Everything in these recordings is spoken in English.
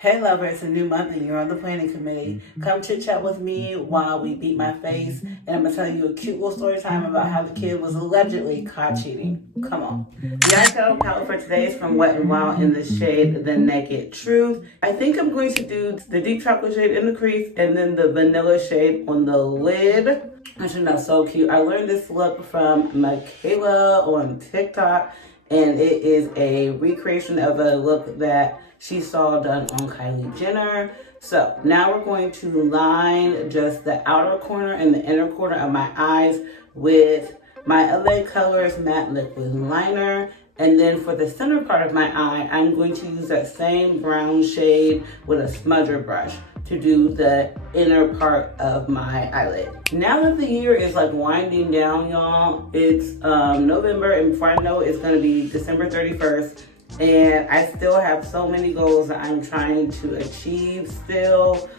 Hey lover, it's a new month and you're on the planning committee. Come chit chat with me while we beat my face, and I'm gonna tell you a cute little story time about how the kid was allegedly caught cheating. Come on. The Untitled palette for today is from Wet n Wild in the shade The Naked Truth. I think I'm going to do the deep chocolate shade in the crease and then the vanilla shade on the lid. I should know, so cute. I learned this look from Michaela on TikTok, and it is a recreation of a look that she saw done on Kylie Jenner. So now we're going to line just the outer corner and the inner corner of my eyes with my LA Colors matte liquid liner. And then for the center part of my eye, I'm going to use that same brown shade with a smudger brush to do the inner part of my eyelid. Now that the year is like winding down, y'all, it's November, and before I know it, it's gonna be December 31st. And I still have so many goals that I'm trying to achieve still.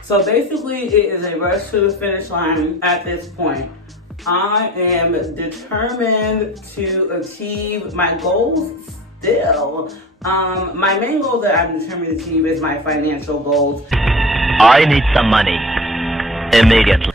So basically it is a rush to the finish line at this point. I am determined to achieve my goals still. My main goal that I'm determined to achieve is my financial goals. I need some money immediately.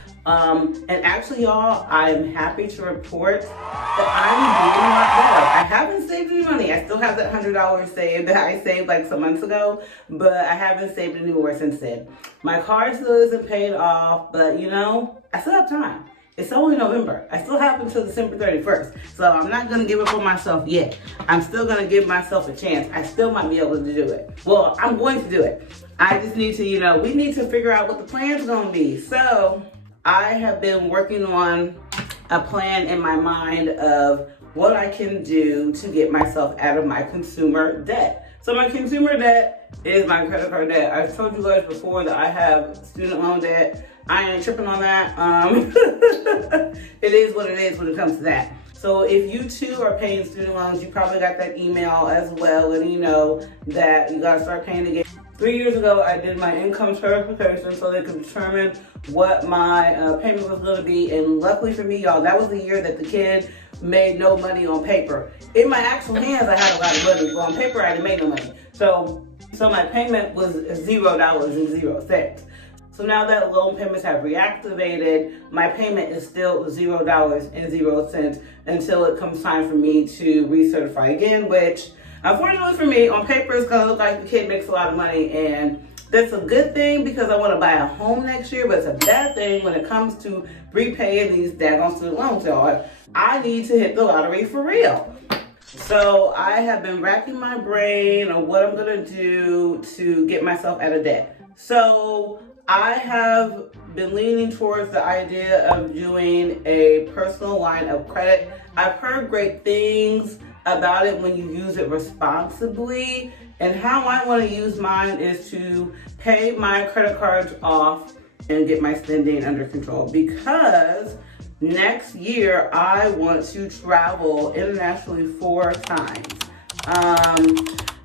And actually, y'all, I'm happy to report that I'm doing a lot better. I haven't saved any money. I still have that $100 saved that I saved like some months ago, but I haven't saved any more since then. My car still isn't paid off, but you know, I still have time. It's only November. I still have until December 31st. So I'm not gonna give up on myself yet. I'm still gonna give myself a chance. I still might be able to do it. Well, I'm going to do it. I just need to, we need to figure out what the plan's gonna be. So I have been working on a plan in my mind of what I can do to get myself out of my consumer debt. So my consumer debt is my credit card debt. I've told you guys before that I have student loan debt. I ain't tripping on that. It is what it is when it comes to that. So if you too are paying student loans, you probably got that email as well, letting you know that you gotta start paying again. 3 years ago, I did my income certification so they could determine what my payment was gonna be. And luckily for me, y'all, that was the year that the kid made no money on paper. In my actual hands, I had a lot of money, but on paper, I didn't make no money. So my payment was $0.00. So now that loan payments have reactivated, my payment is still $0.00 until it comes time for me to recertify again, which unfortunately for me, on paper, it's gonna look like the kid makes a lot of money, and that's a good thing because I wanna buy a home next year, but it's a bad thing when it comes to repaying these daggone student loans, y'all. I need to hit the lottery for real. So I have been racking my brain on what I'm gonna do to get myself out of debt. So I have been leaning towards the idea of doing a personal line of credit. I've heard great things about it when you use it responsibly, and how I want to use mine is to pay my credit cards off and get my spending under control, because next year I want to travel internationally 4 times.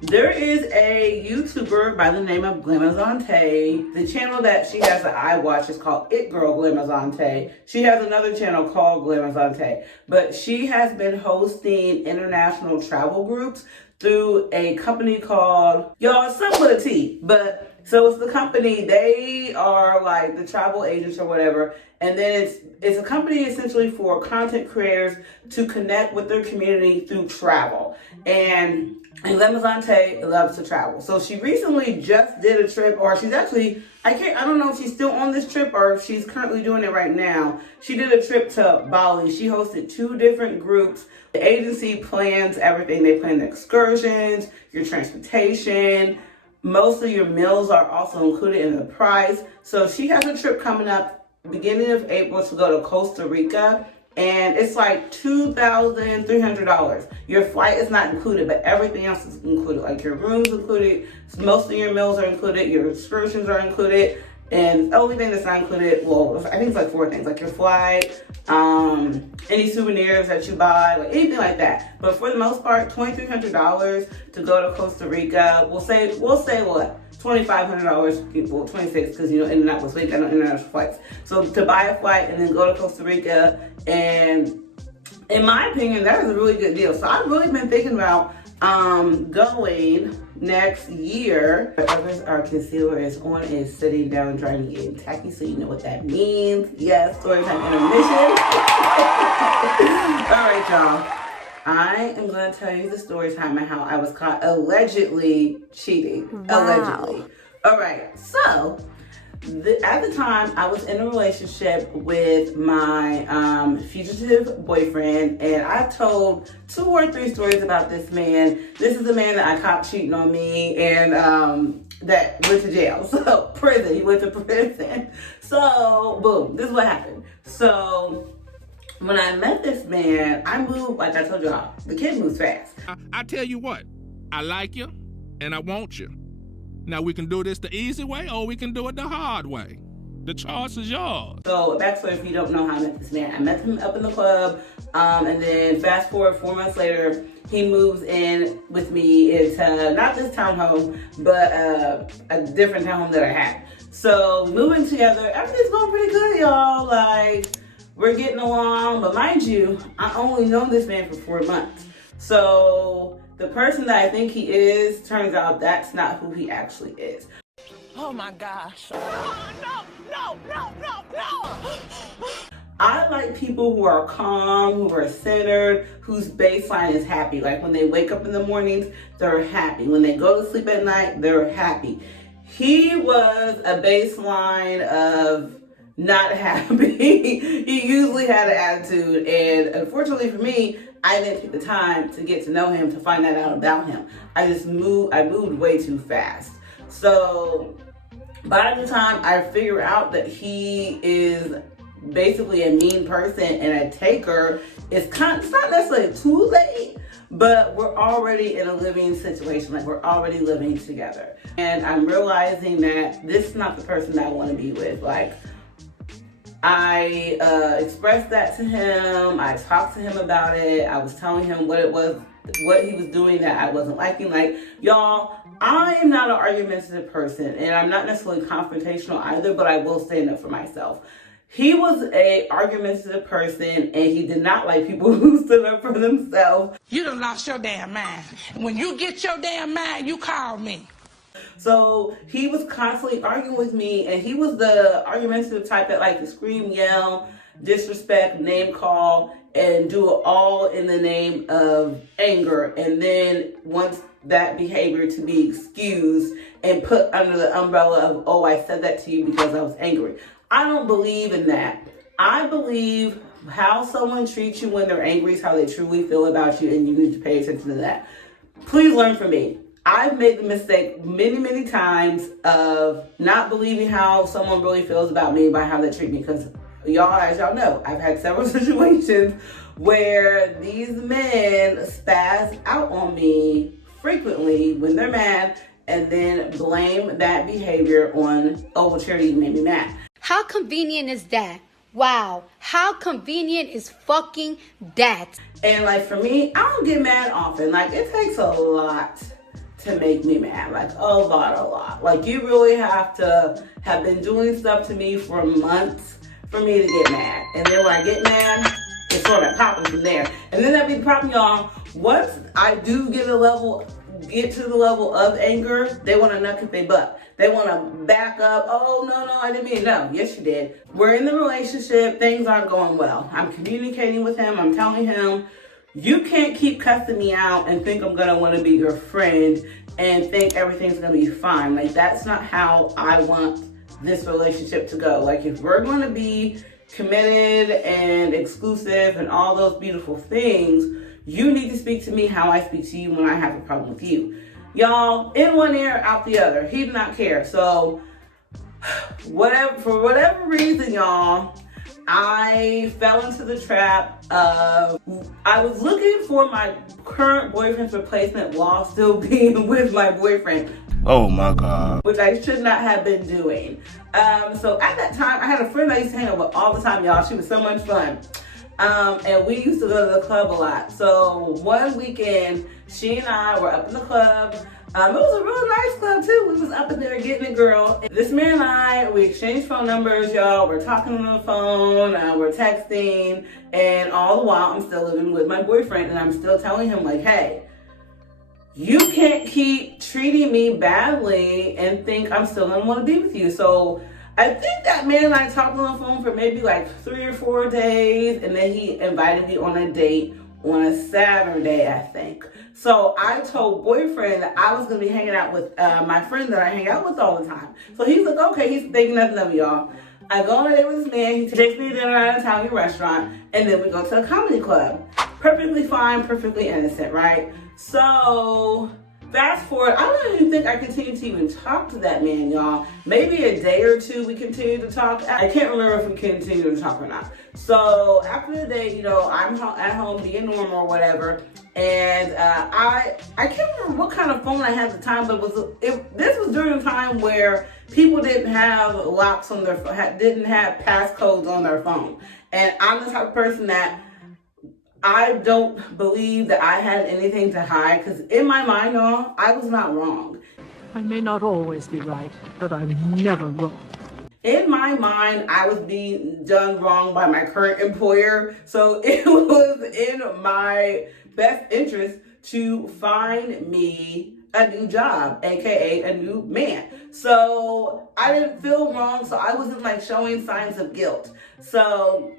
There is a YouTuber by the name of Glamazante. The channel that she has that I watch is called It Girl Glamazante. She has another channel called Glamazante, but she has been hosting international travel groups through a company called, y'all, it's something with a T, but so it's the company, they are like the travel agents or whatever, and then it's a company essentially for content creators to connect with their community through travel. And Glamazante loves to travel. So she recently just did a trip, or she's actually, I don't know if she's still on this trip or if she's currently doing it right now. She did a trip to Bali. She hosted 2 different groups. The agency plans everything. They plan the excursions, your transportation. Most of your meals are also included in the price. So she has a trip coming up beginning of April to go to Costa Rica, and it's like $2,300. Your flight is not included, but everything else is included. Like your room's included, most of your meals are included, your excursions are included, and the only thing that's not included, well, I think it's like 4 things, like your flight, any souvenirs that you buy, like anything like that. But for the most part, $2,300 to go to Costa Rica. We'll say what? $2,500, well, 26, because in and out was week, I know international flights. So to buy a flight and then go to Costa Rica, and in my opinion, that is a really good deal. So I've really been thinking about going next year. Others, our concealer is on, is sitting down, drying, and getting tacky, so you know what that means. Yes, storytime intermission. All right, y'all. I am going to tell you the story time and how I was caught allegedly cheating. Wow. Allegedly. All right, so at the time, I was in a relationship with my fugitive boyfriend, and I told 2 or 3 stories about this man. This is the man that I caught cheating on me and that went to jail. So, prison. He went to prison. So, boom, this is what happened. So, when I met this man, I moved, like I told y'all, the kid moves fast. I tell you what, I like you and I want you. Now we can do this the easy way or we can do it the hard way. The choice is yours. So backstory, if you don't know how I met this man, I met him up in the club, and then fast forward 4 months later, he moves in with me into not this townhome, but a different townhome that I had. So moving together, everything's going pretty good, y'all. Like, we're getting along, but mind you, I only known this man for 4 months. So the person that I think he is, turns out that's not who he actually is. Oh my gosh. No. I like people who are calm, who are centered, whose baseline is happy. Like when they wake up in the mornings, they're happy. When they go to sleep at night, they're happy. He was a baseline of not happy. He usually had an attitude, and unfortunately for me, I didn't take the time to get to know him, to find that out about him. I moved way too fast. So by the time I figure out that he is basically a mean person and a taker, it's not necessarily too late, but we're already in a living situation. Like, we're already living together. And I'm realizing that this is not the person that I want to be with. Like, I expressed that to him. I talked to him about it. I was telling him what he was doing that I wasn't liking. Like, y'all, I am not an argumentative person, and I'm not necessarily confrontational either, but I will stand up for myself. He was a argumentative person, and he did not like people who stood up for themselves. You done lost your damn mind. When you get your damn mind, you call me. So he was constantly arguing with me, and he was the argumentative type that liked to scream, yell, disrespect, name call, and do it all in the name of anger. And then wants that behavior to be excused and put under the umbrella of, oh, I said that to you because I was angry. I don't believe in that. I believe how someone treats you when they're angry is how they truly feel about you, and you need to pay attention to that. Please learn from me. I've made the mistake many, many times of not believing how someone really feels about me by how they treat me. Because y'all, as y'all know, I've had several situations where these men spaz out on me frequently when they're mad, and then blame that behavior on, oh, well, Charity, you made me mad. How convenient is that? Wow, how convenient is fucking that? And like, for me, I don't get mad often. Like, it takes a lot to make me mad. Like, a lot. Like, you really have to have been doing stuff to me for months for me to get mad. And then when I get mad, it's sort of popping from there. And then that be the problem, y'all. Once I do get to the level of anger, they want to knuck if they buck. They want to back up. Oh, no, I didn't mean no. Yes, you did. We're in the relationship. Things aren't going well. I'm communicating with him. I'm telling him, you can't keep cussing me out and think I'm going to want to be your friend and think everything's going to be fine. Like, that's not how I want this relationship to go. Like, if we're going to be committed and exclusive and all those beautiful things, you need to speak to me how I speak to you when I have a problem with you. Y'all, in one ear, out the other. He did not care. So, for whatever reason, y'all, I fell into the trap of, I was looking for my current boyfriend's replacement while still being with my boyfriend. Oh my God. Which I should not have been doing. So at that time, I had a friend I used to hang out with all the time, y'all. She was so much fun. And we used to go to the club a lot. So one weekend, she and I were up in the club. It was a really nice club too. We was up in there getting a girl. This man and I, we exchanged phone numbers, y'all. We're talking on the phone, we're texting, and all the while I'm still living with my boyfriend, and I'm still telling him like, hey, you can't keep treating me badly and think I'm still gonna want to be with you. So I think that man and I talked on the phone for maybe like 3 or 4 days, and then he invited me on a date on a Saturday, I think. So I told boyfriend that I was gonna be hanging out with my friend that I hang out with all the time. So he's like, okay, he's thinking nothing of y'all. I go on a date with this man, he takes me to dinner at an Italian restaurant, and then we go to a comedy club. Perfectly fine, perfectly innocent, right? So fast forward, I don't even think I continued to even talk to that man, y'all. Maybe a day or two we continued to talk. I can't remember if we continued to talk or not. So after the day, you know, I'm at home being normal or whatever, and I can't remember what kind of phone I had at the time, but this was during a time where people didn't have locks on their phone, didn't have passcodes on their phone, and I'm the type of person that I don't believe that I had anything to hide, because in my mind, y'all, I was not wrong. I may not always be right, but I'm never wrong. In my mind, I was being done wrong by my current employer, so it was in my best interest to find me a new job, aka a new man. So I didn't feel wrong, so I wasn't like showing signs of guilt. So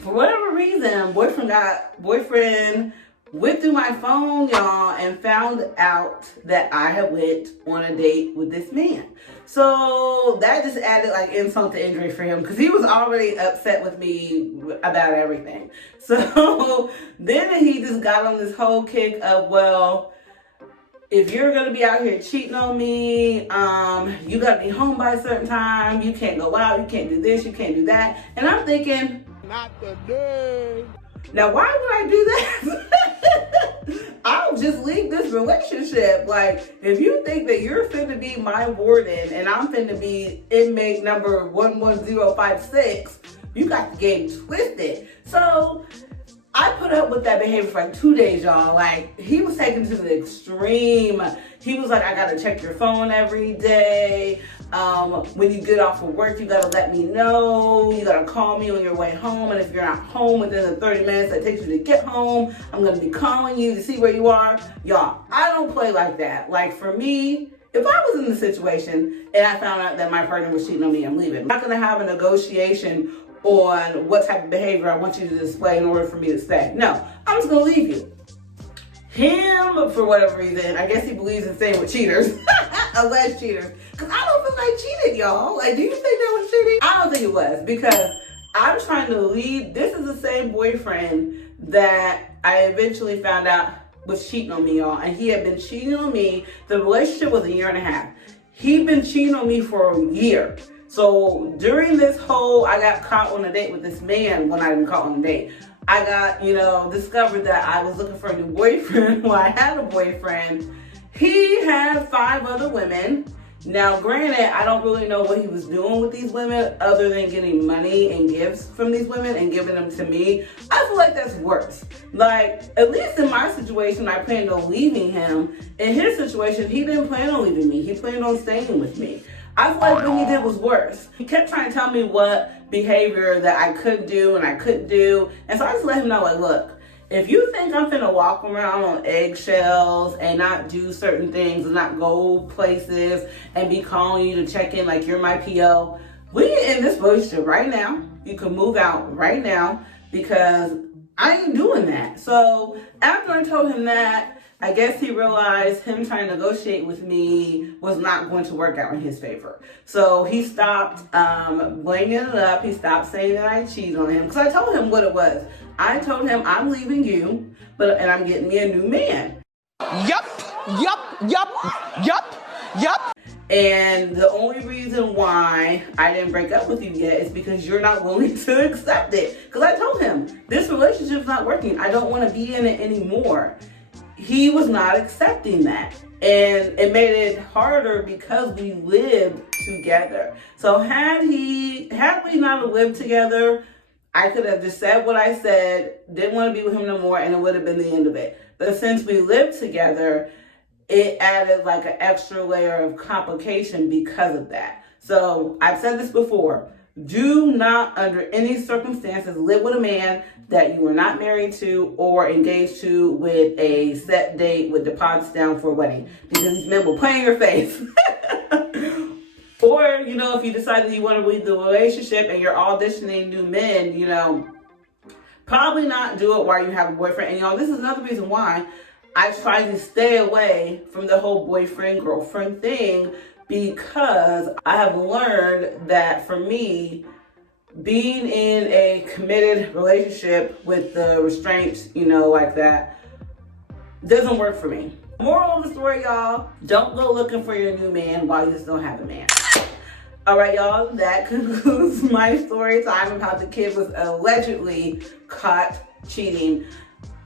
for whatever reason, boyfriend went through my phone, y'all, and found out that I had went on a date with this man. So that just added like insult to injury for him, because he was already upset with me about everything. So then he just got on this whole kick of, well, if you're gonna be out here cheating on me, you gotta be home by a certain time. You can't go out. You can't do this. You can't do that. And I'm thinking, Not today. now why would I do that? I'll just leave this relationship. Like, if you think that you're finna be my warden and I'm finna be inmate number 11056, you got the game twisted. So I put up with that behavior for like 2 days, y'all. Like, he was taken to the extreme. He was like, I gotta check your phone every day. When you get off of work, you gotta let me know. You gotta call me on your way home. And if you're not home within the 30 minutes that it takes you to get home, I'm gonna be calling you to see where you are. Y'all, I don't play like that. Like, for me, if I was in the situation and I found out that my partner was cheating on me, I'm leaving. I'm not gonna have a negotiation on what type of behavior I want you to display in order for me to stay. No, I'm just gonna leave you. Him, for whatever reason, I guess he believes in staying with cheaters, alleged cheaters. Because I don't feel like cheating, y'all. Like, do you think that was cheating? I don't think it was, because I'm trying to leave. This is the same boyfriend that I eventually found out was cheating on me, y'all. And he had been cheating on me. The relationship was 1.5 years. He'd been cheating on me for a year. So during this whole, I got caught on a date with this man when I didn't caught on a date. I got, discovered that I was looking for a new boyfriend. Well, I had a boyfriend. He had 5 other women. Now, granted, I don't really know what he was doing with these women other than getting money and gifts from these women and giving them to me. I feel like that's worse. Like, at least in my situation, I planned on leaving him. In his situation, he didn't plan on leaving me. He planned on staying with me. I feel like what he did was worse. He kept trying to tell me what behavior that I could do and I couldn't do. And so I just let him know, like, look, if you think I'm finna walk around on eggshells and not do certain things and not go places and be calling you to check in like you're my PO, we in this relationship right now. You can move out right now, because I ain't doing that. So after I told him that, I guess he realized him trying to negotiate with me was not going to work out in his favor. So he stopped bringing it up. He stopped saying that I cheated on him, because I told him what it was. I told him, I'm leaving you, and I'm getting me a new man. Yup. And the only reason why I didn't break up with you yet is because you're not willing to accept it. Because I told him, this relationship's not working. I don't want to be in it anymore. He was not accepting that. And it made it harder because we lived together. So had we not lived together, I could have just said what I said, didn't want to be with him no more, and it would have been the end of it. But since we lived together, it added like an extra layer of complication because of that. So I've said this before, Do not, under any circumstances, live with a man that you are not married to or engaged to with a set date with deposits down for a wedding. Because these men will play in your face. Or, you know, if you decide that you want to leave the relationship and you're auditioning new men, you know, probably not do it while you have a boyfriend. And, y'all, this is another reason why I try to stay away from the whole boyfriend-girlfriend thing, because I have learned that for me, being in a committed relationship with the restraints, you know, like that, doesn't work for me. Moral of the story, y'all, don't go looking for your new man while you just don't have a man. All right, y'all, that concludes my story time about the kid was allegedly caught cheating.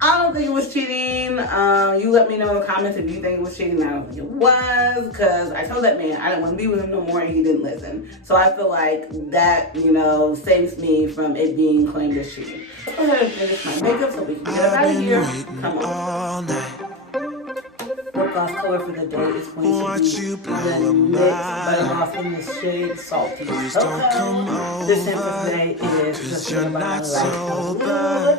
I don't think it was cheating. You let me know in the comments if you think it was cheating. I don't think it was, because I told that man I didn't want to be with him no more and he didn't listen. So I feel like that, you know, saves me from it being claimed as cheating. Go ahead and finish my makeup so we can get out of here. Come on. Lip gloss color for the day is going to be the NYX Butter Gloss in the shade Salty. Okay. This scent for today is Just by Light.